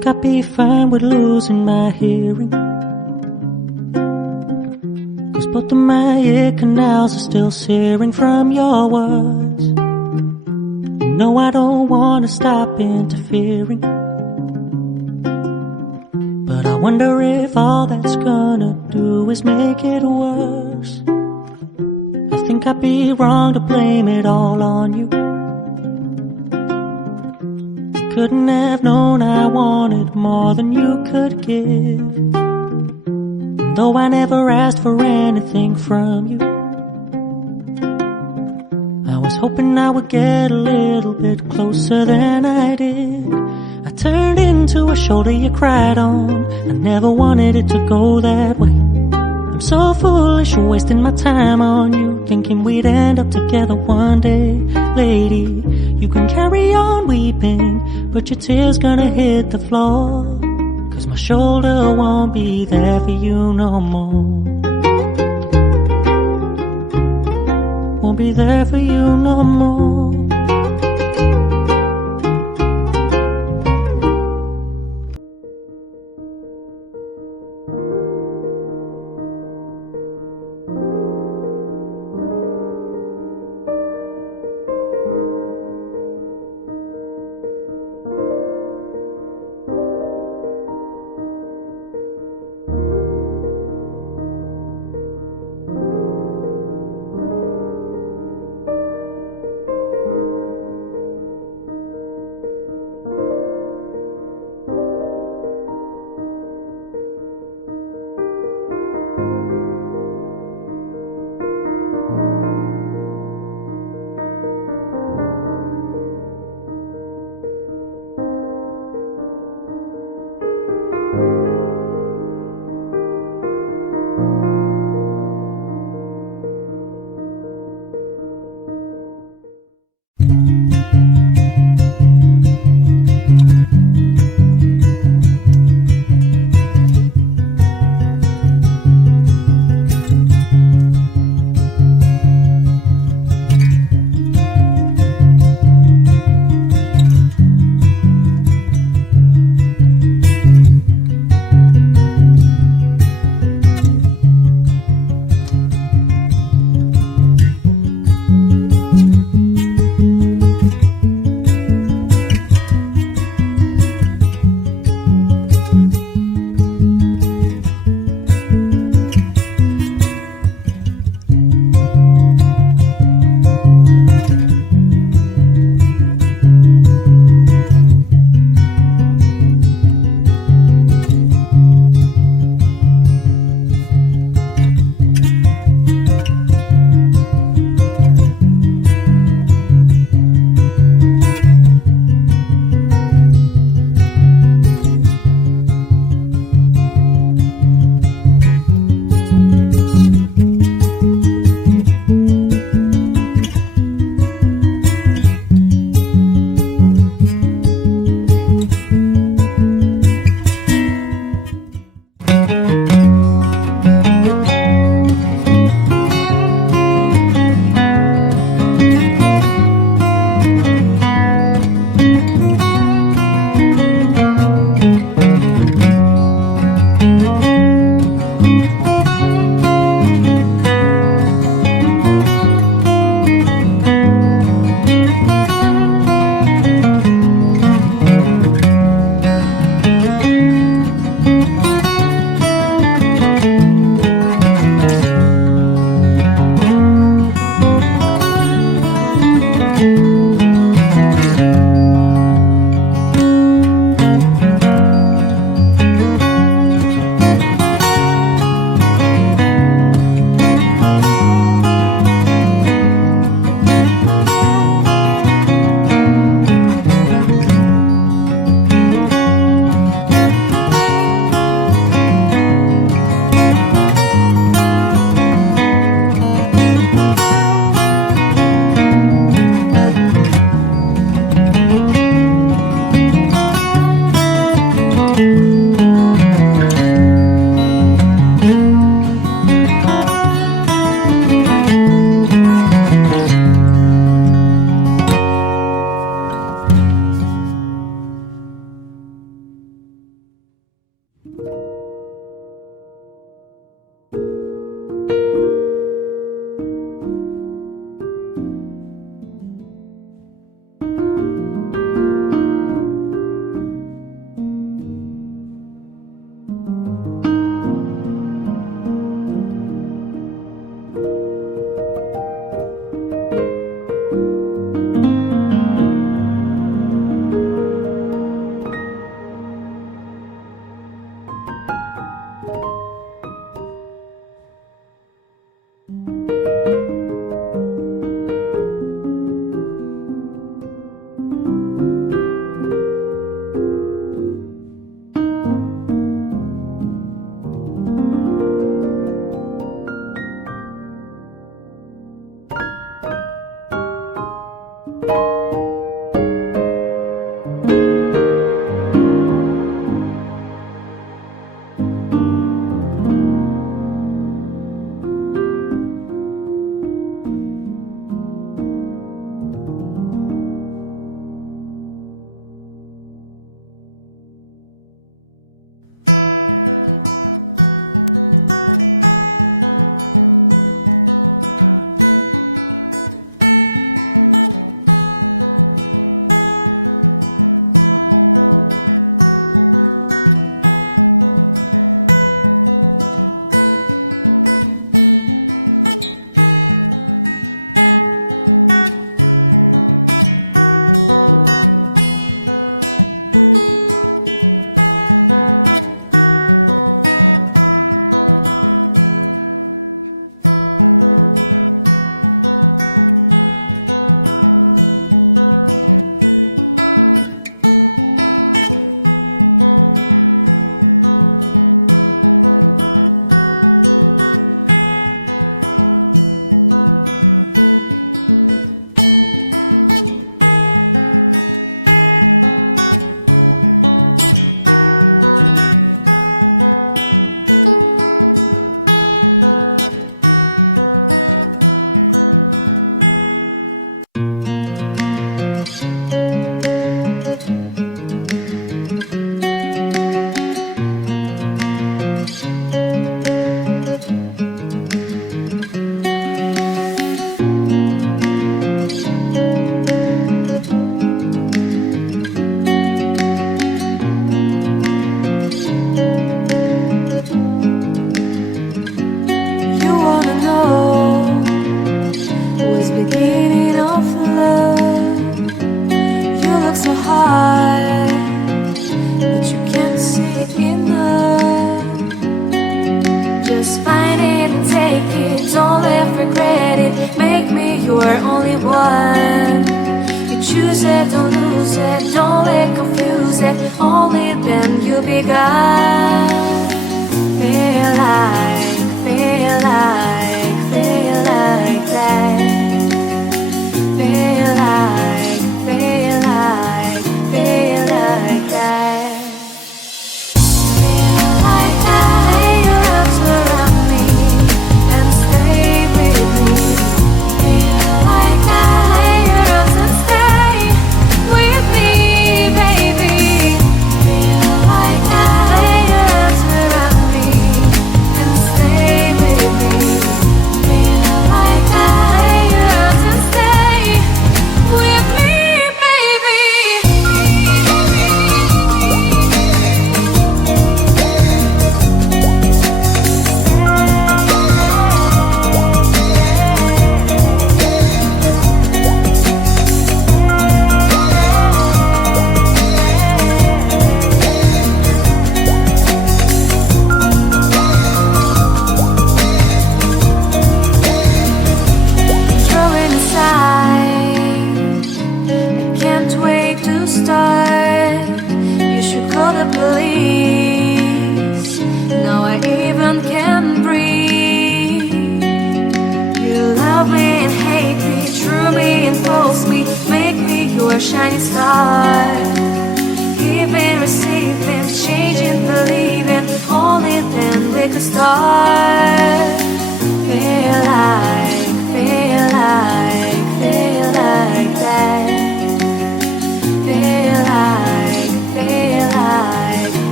think I'd be fine with losing my hearing, 'cause both of my ear canals are still searing from your words. No, I don't wanna stop interfering, but I wonder if all that's gonna do is make it worse. I think I'd be wrong to blame it all on you. Couldn't have known I wanted more than you could give, though I never asked for anything from you. I was hoping I would get a little bit closer than I did. I turned into a shoulder you cried on. I never wanted it to go that way. I'm so foolish for wasting my time on you, thinking we'd end up together one day. Lady, you can carry on weeping, but your tears gonna hit the floor, 'cause my shoulder won't be there for you no more. Won't be there for you no more. you're only one. You choose it, don't lose it, don't let confuse it. Only then you'll be God. Feel like that. Feel like that. Feel like that. Shining star, giving, receiving, changing, believing. Only then we could start. Feel like